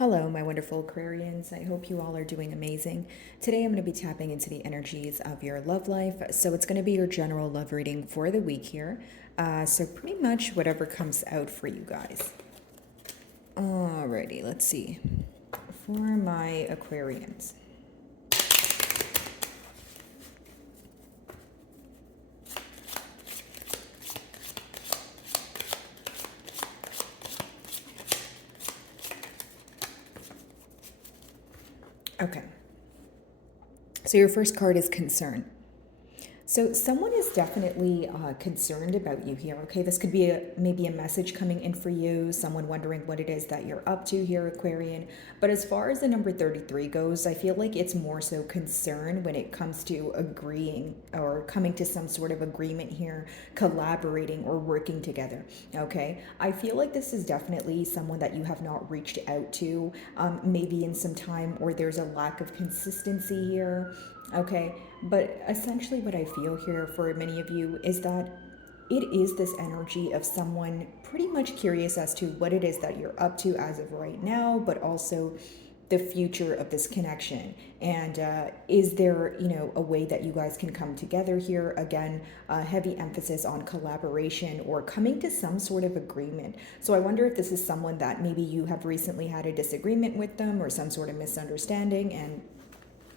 Hello, my wonderful Aquarians. I hope you all are doing amazing. Today I'm going to be tapping into the energies of your love life. So it's going to be your general love reading for the week here. So pretty much whatever comes out for you guys. Alrighty, let's see. For my Aquarians. Okay. So your first card is concern. So someone is definitely concerned about you here. Okay, this could be maybe a message coming in for you, someone wondering what it is that you're up to here, Aquarian. But as far as the number 33 goes, I feel like it's more so concern when it comes to agreeing or coming to some sort of agreement here, collaborating or working together. Okay, I feel like this is definitely someone that you have not reached out to, maybe in some time, or there's a lack of consistency here. Okay, but essentially, what I feel here for many of you is that it is this energy of someone pretty much curious as to what it is that you're up to as of right now, but also the future of this connection. And is there, a way that you guys can come together here? Again, heavy emphasis on collaboration or coming to some sort of agreement. So I wonder if this is someone that maybe you have recently had a disagreement with them or some sort of misunderstanding, and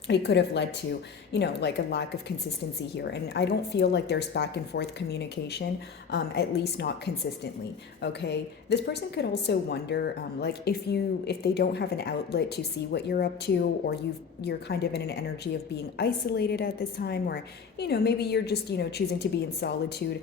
it could have led to, like a lack of consistency here. And I don't feel like there's back and forth communication, at least not consistently. Okay. This person could also wonder, like if they don't have an outlet to see what you're up to, or you're kind of in an energy of being isolated at this time, or, maybe you're just, choosing to be in solitude.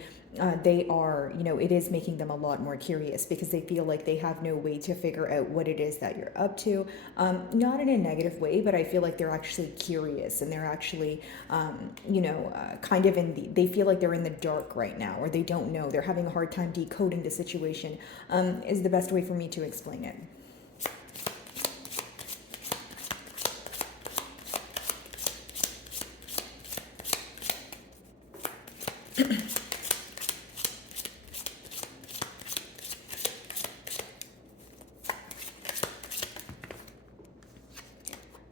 They are, it is making them a lot more curious because they feel like they have no way to figure out what it is that you're up to. Not in a negative way, but I feel like they're actually curious and they're actually, kind of they feel like they're in the dark right now, or they don't know. They're having a hard time decoding the situation, is the best way for me to explain it.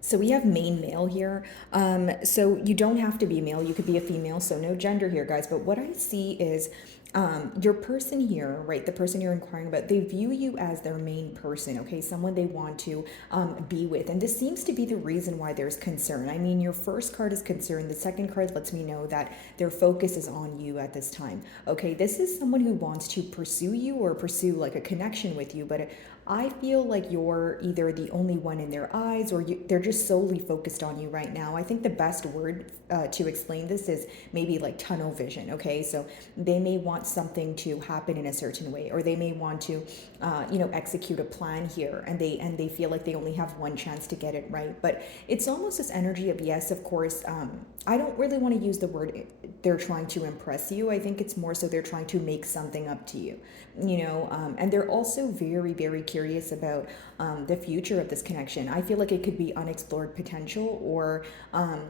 So we have main male here. So you don't have to be male. You could be a female. So no gender here, guys. But what I see is your person here, right? The person you're inquiring about, they view you as their main person, okay? Someone they want to be with. And this seems to be the reason why there's concern. I mean, your first card is concern. The second card lets me know that their focus is on you at this time, okay? This is someone who wants to pursue you or pursue like a connection with you, but I feel like you're either the only one in their eyes, or they're just solely focused on you right now. I think the best word to explain this is maybe like tunnel vision, okay? So they may want something to happen in a certain way, or they may want to, execute a plan here, and they feel like they only have one chance to get it right. But it's almost this energy of, yes, of course, I don't really want to use the word they're trying to impress you. I think it's more so they're trying to make something up to you, and they're also very, very curious about the future of this connection. I feel like it could be unexplored potential, or,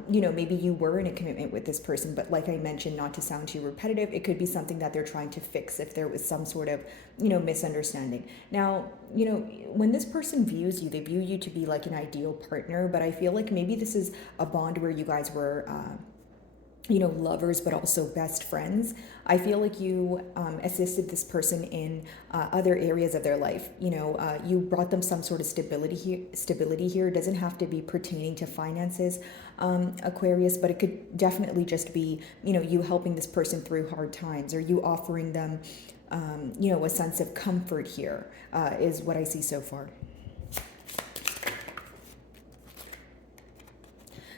maybe you were in a commitment with this person, but like I mentioned, not to sound too repetitive, it could be something that they're trying to fix if there was some sort of, misunderstanding. Now, when this person views you, they view you to be like an ideal partner, but I feel like maybe this is a bond where you guys were, lovers, but also best friends. I feel like you assisted this person in other areas of their life. You brought them some sort of stability here. Stability here doesn't have to be pertaining to finances, Aquarius, but it could definitely just be, you helping this person through hard times, or you offering them, a sense of comfort here, is what I see so far.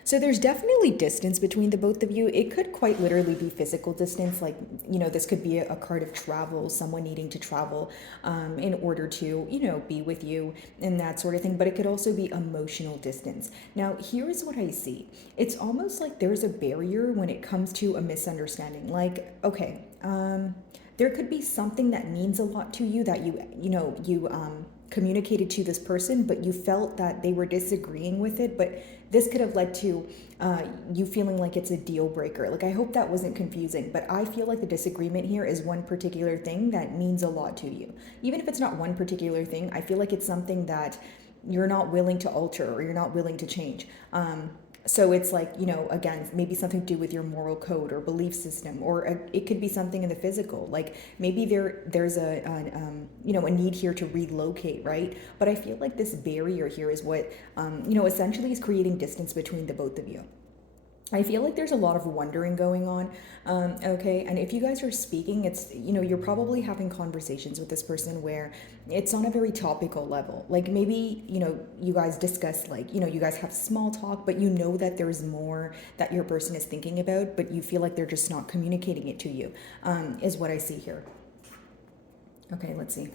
So there's definitely distance between the both of you. It could quite literally be physical distance. Like, this could be a card of travel, someone needing to travel in order to, be with you and that sort of thing. But it could also be emotional distance. Now, here's what I see. It's almost like there's a barrier when it comes to a misunderstanding. Like, okay, there could be something that means a lot to you that you communicated to this person, but you felt that they were disagreeing with it. But this could have led to you feeling like it's a deal breaker. Like, I hope that wasn't confusing, but I feel like the disagreement here is one particular thing that means a lot to you. Even if it's not one particular thing, I feel like it's something that you're not willing to alter, or you're not willing to change. So it's like, again, maybe something to do with your moral code or belief system, or it could be something in the physical. Like maybe there's a need here to relocate, right? But I feel like this barrier here is what, essentially is creating distance between the both of you. I feel like there's a lot of wondering going on. Okay. And if you guys are speaking, it's, you're probably having conversations with this person where it's on a very topical level. Like maybe, you guys discuss, like, you guys have small talk, but that there's more that your person is thinking about, but you feel like they're just not communicating it to you, is what I see here. Okay. Let's see.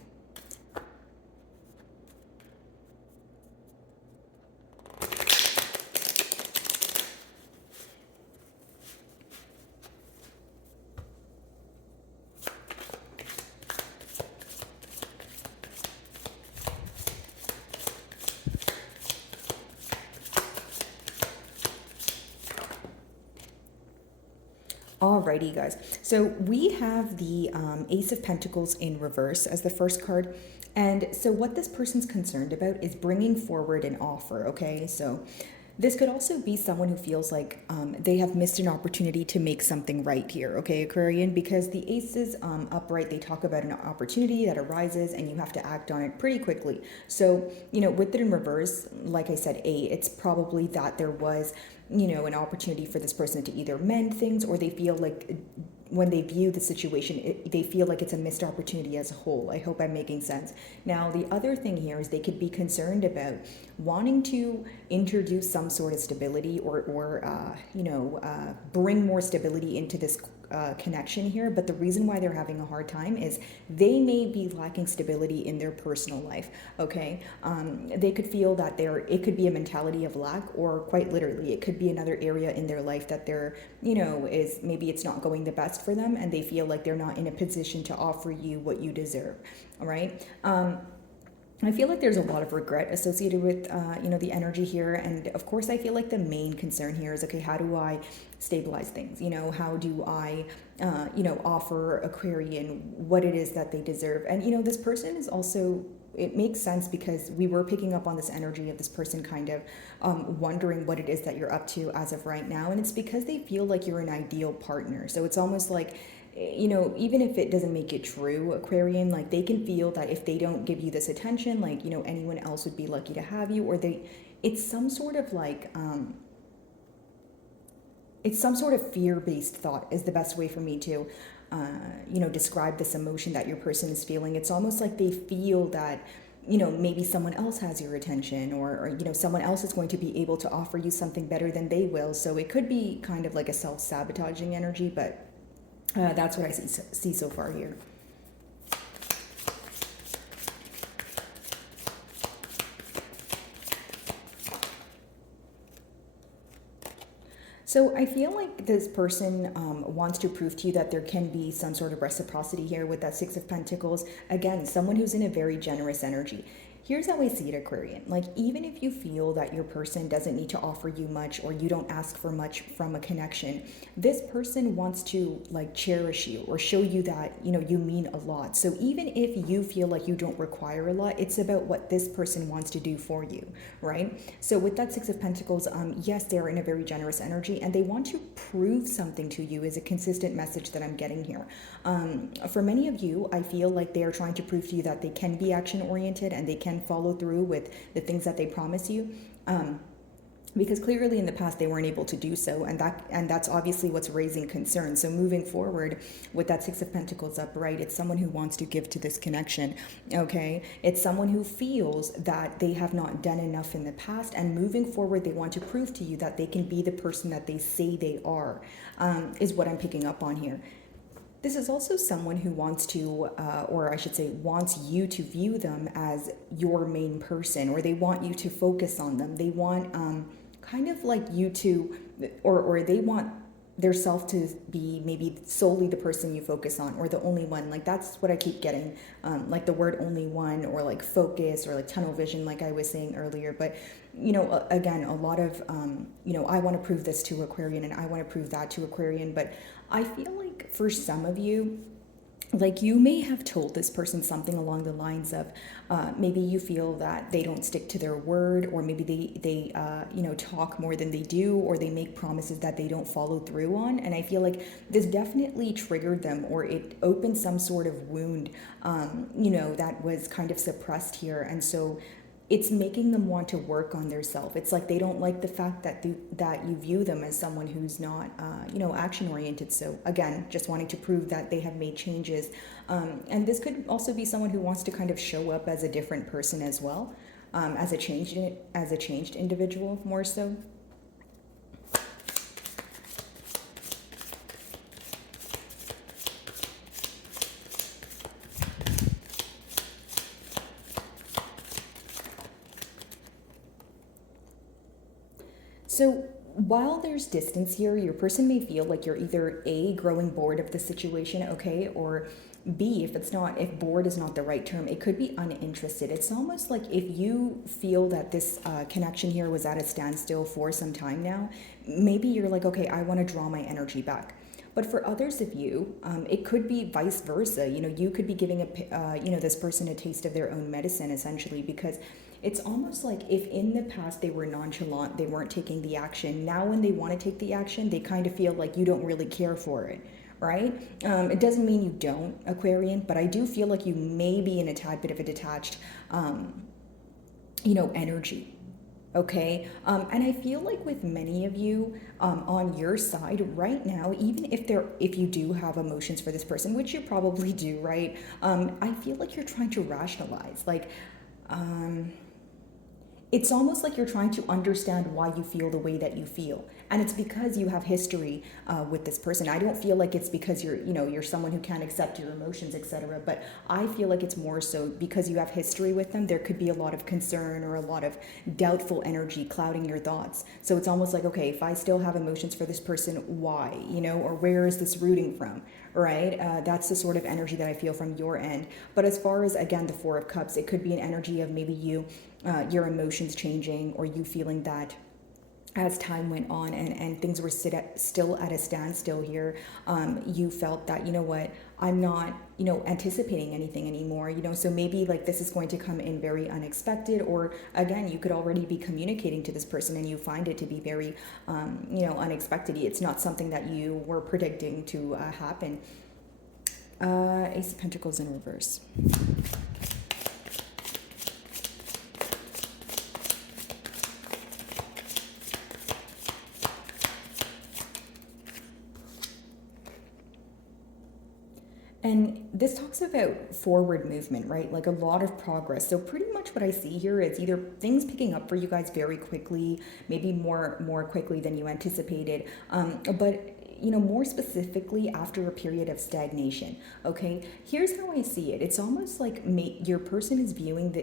Alrighty, guys. So we have the Ace of Pentacles in reverse as the first card. And so what this person's concerned about is bringing forward an offer, okay? So this could also be someone who feels like they have missed an opportunity to make something right here, okay, Aquarian? Because the aces upright, they talk about an opportunity that arises and you have to act on it pretty quickly. So, with it in reverse, like I said, it's probably that there was, an opportunity for this person to either mend things, or they feel like when they view the situation, they feel like it's a missed opportunity as a whole. I hope I'm making sense. Now, the other thing here is they could be concerned about wanting to introduce some sort of stability, or bring more stability into this connection here. But the reason why they're having a hard time is they may be lacking stability in their personal life. Okay, they could feel that it could be a mentality of lack, or quite literally, it could be another area in their life that they're, is maybe it's not going the best for them, and they feel like they're not in a position to offer you what you deserve. All right. I feel like there's a lot of regret associated with, the energy here. And of course, I feel like the main concern here is, okay, how do I stabilize things? How do I, offer Aquarian what it is that they deserve? And, this person is also, it makes sense because we were picking up on this energy of this person kind of wondering what it is that you're up to as of right now. And it's because they feel like you're an ideal partner. So it's almost like, even if it doesn't make it true, Aquarian, like they can feel that if they don't give you this attention, like, anyone else would be lucky to have you, or it's some sort of like, it's some sort of fear-based thought is the best way for me to, describe this emotion that your person is feeling. It's almost like they feel that, maybe someone else has your attention, or someone else is going to be able to offer you something better than they will. So it could be kind of like a self-sabotaging energy, but that's what I see so far here. So I feel like this person wants to prove to you that there can be some sort of reciprocity here with that Six of Pentacles. Again, someone who's in a very generous energy. Here's how I see it, Aquarian. Like, even if you feel that your person doesn't need to offer you much, or you don't ask for much from a connection, this person wants to like cherish you or show you that, you mean a lot. So even if you feel like you don't require a lot, it's about what this person wants to do for you, right? So with that Six of Pentacles, yes, they're in a very generous energy, and they want to prove something to you is a consistent message that I'm getting here. For many of you, I feel like they are trying to prove to you that they can be action oriented and they can follow through with the things that they promise you, because clearly in the past they weren't able to do so, and that's obviously what's raising concern. So moving forward with that Six of Pentacles upright, it's someone who wants to give to this connection. Okay, it's someone who feels that they have not done enough in the past, and moving forward they want to prove to you that they can be the person that they say they are, is what I'm picking up on here. This is also someone who wants to, or I should say, wants you to view them as your main person, or they want you to focus on them. They want kind of like you to, or they want their self to be maybe solely the person you focus on, or the only one. Like that's what I keep getting, like the word only one, or like focus, or like tunnel vision, like I was saying earlier. But again, a lot of I want to prove this to Aquarian, and I want to prove that to Aquarian. But I feel like for some of you, like you may have told this person something along the lines of maybe you feel that they don't stick to their word, or maybe they talk more than they do, or they make promises that they don't follow through on. And I feel like this definitely triggered them, or it opened some sort of wound that was kind of suppressed here. And so it's making them want to work on their self. It's like they don't like the fact that that you view them as someone who's not, action oriented. So again, just wanting to prove that they have made changes. And this could also be someone who wants to kind of show up as a different person as well, as a changed individual more so. So while there's distance here, your person may feel like you're either A, growing bored of the situation, okay, or B, if bored is not the right term, it could be uninterested. It's almost like if you feel that this connection here was at a standstill for some time now, maybe you're like, okay, I want to draw my energy back. But for others of you, it could be vice versa. You could be giving this person a taste of their own medicine, essentially, because it's almost like if in the past they were nonchalant, they weren't taking the action. Now, when they want to take the action, they kind of feel like you don't really care for it, right? It doesn't mean you don't, Aquarian, but I do feel like you may be in a tad bit of a detached, energy. Okay. And I feel like with many of you on your side right now, even if you do have emotions for this person, which you probably do, right? I feel like you're trying to rationalize. It's almost like you're trying to understand why you feel the way that you feel, and it's because you have history with this person. I don't feel like it's because you're someone who can't accept your emotions, etc. But I feel like it's more so because you have history with them. There could be a lot of concern or a lot of doubtful energy clouding your thoughts. So it's almost like, okay, if I still have emotions for this person, why, or where is this rooting from, right? That's the sort of energy that I feel from your end. But as far as, again, the Four of Cups, it could be an energy of maybe your emotions changing, or you feeling that as time went on and things were still at a standstill here, you felt that, what, I'm not, anticipating anything anymore, so maybe like this is going to come in very unexpected, or again, you could already be communicating to this person and you find it to be very, unexpected. It's not something that you were predicting to happen. Ace of Pentacles in reverse. And this talks about forward movement, right? Like a lot of progress. So pretty much what I see here is either things picking up for you guys very quickly, maybe more quickly than you anticipated, but more specifically after a period of stagnation. Okay, here's how I see it. It's almost like your person is viewing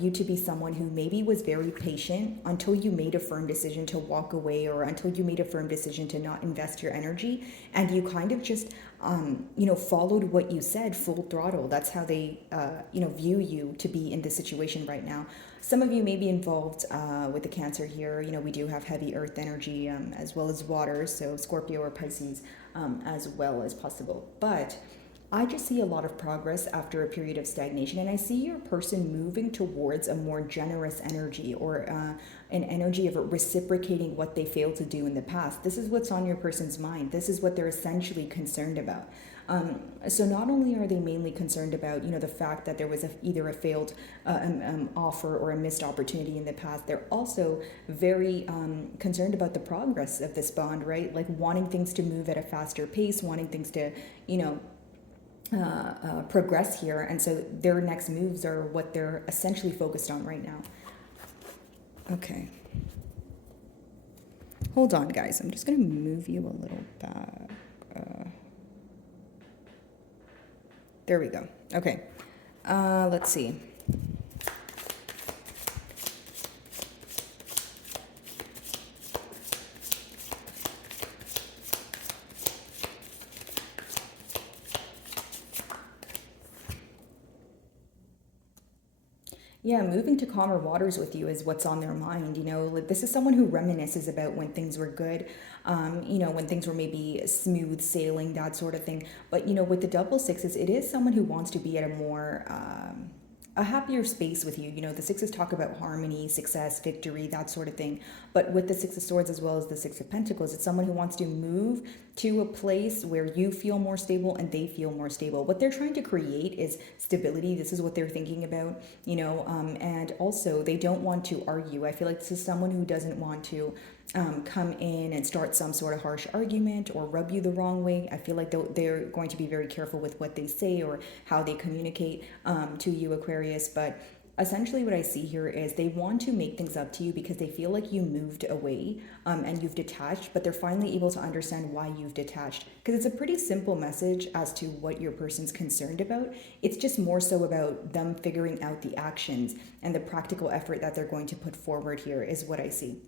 you to be someone who maybe was very patient until you made a firm decision to walk away, or until you made a firm decision to not invest your energy, and you kind of just followed what you said full throttle. That's how they view you to be in this situation right now. Some of you may be involved with the Cancer here. We do have heavy earth energy, as well as water, so Scorpio or Pisces, as well as possible. But I just see a lot of progress after a period of stagnation, and I see your person moving towards a more generous energy, or an energy of reciprocating what they failed to do in the past. This is what's on your person's mind. This is what they're essentially concerned about. So not only are they mainly concerned about, the fact that there was either a failed offer or a missed opportunity in the past, they're also very concerned about the progress of this bond, right? Like wanting things to move at a faster pace, wanting things to, progress here. And so their next moves are what they're essentially focused on right now. Okay. Hold on, guys. I'm just going to move you a little back. There we go. Okay. Let's see. Yeah, moving to calmer waters with you is what's on their mind. Like, this is someone who reminisces about when things were good, when things were maybe smooth sailing, that sort of thing. But, with the double sixes, it is someone who wants to be at a more, a happier space with you. The sixes talk about harmony, success, victory, that sort of thing. But with the Six of Swords as well as the Six of Pentacles, it's someone who wants to move to a place where you feel more stable and they feel more stable. What they're trying to create is stability. This is what they're thinking about, and also they don't want to argue. I feel like this is someone who doesn't want to come in and start some sort of harsh argument or rub you the wrong way. I feel like they're going to be very careful with what they say or how they communicate to you, Aquarius. But essentially what I see here is they want to make things up to you because they feel like you moved away and you've detached, but they're finally able to understand why you've detached. Because it's a pretty simple message as to what your person's concerned about. It's just more so about them figuring out the actions and the practical effort that they're going to put forward here is what I see.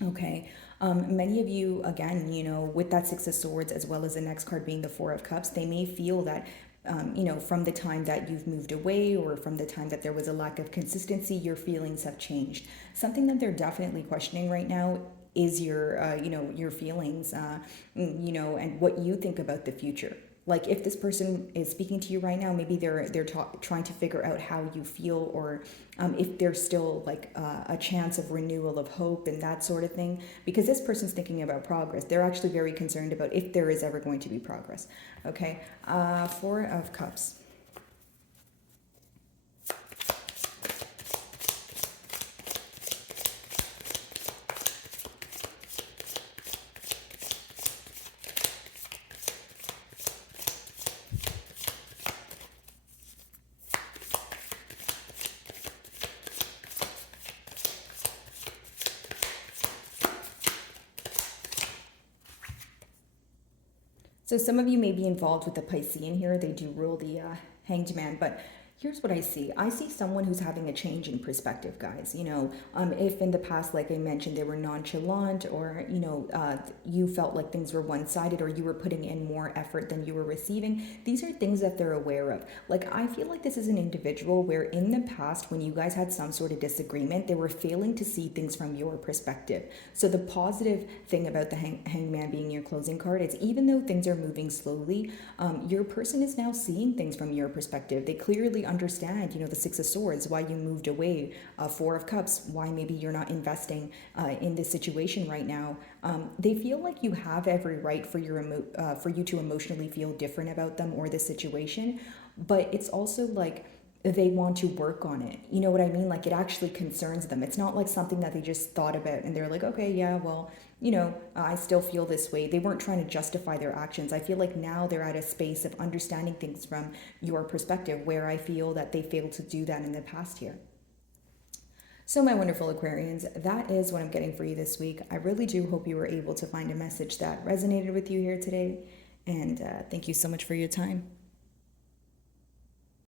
Okay. Many of you, again, with that Six of Swords, as well as the next card being the Four of Cups, they may feel that, from the time that you've moved away or from the time that there was a lack of consistency, your feelings have changed. Something that they're definitely questioning right now is your feelings, and what you think about the future. Like, if this person is speaking to you right now, maybe they're trying to figure out how you feel, or if there's still like a chance of renewal of hope and that sort of thing. Because this person's thinking about progress. They're actually very concerned about if there is ever going to be progress. Okay, Four of Cups. So some of you may be involved with the Piscean here. They do rule the Hanged Man, but here's what I see. I see someone who's having a change in perspective, guys. If in the past, like I mentioned, they were nonchalant, or you felt like things were one-sided, or you were putting in more effort than you were receiving. These are things that they're aware of. Like, I feel like this is an individual where in the past, when you guys had some sort of disagreement, they were failing to see things from your perspective. So the positive thing about the Hangman being your closing card is, even though things are moving slowly, your person is now seeing things from your perspective. They clearly understand, the Six of Swords, why you moved away, Four of Cups, why maybe you're not investing in this situation right now. They feel like you have every right for for you to emotionally feel different about them or the situation, but it's also like they want to work on it. You know what I mean? Like, it actually concerns them. It's not like something that they just thought about and they're like, okay, yeah, well, I still feel this way. They weren't trying to justify their actions. I feel like now they're at a space of understanding things from your perspective, where I feel that they failed to do that in the past here. So, my wonderful Aquarians, that is what I'm getting for you this week. I really do hope you were able to find a message that resonated with you here today. And thank you so much for your time.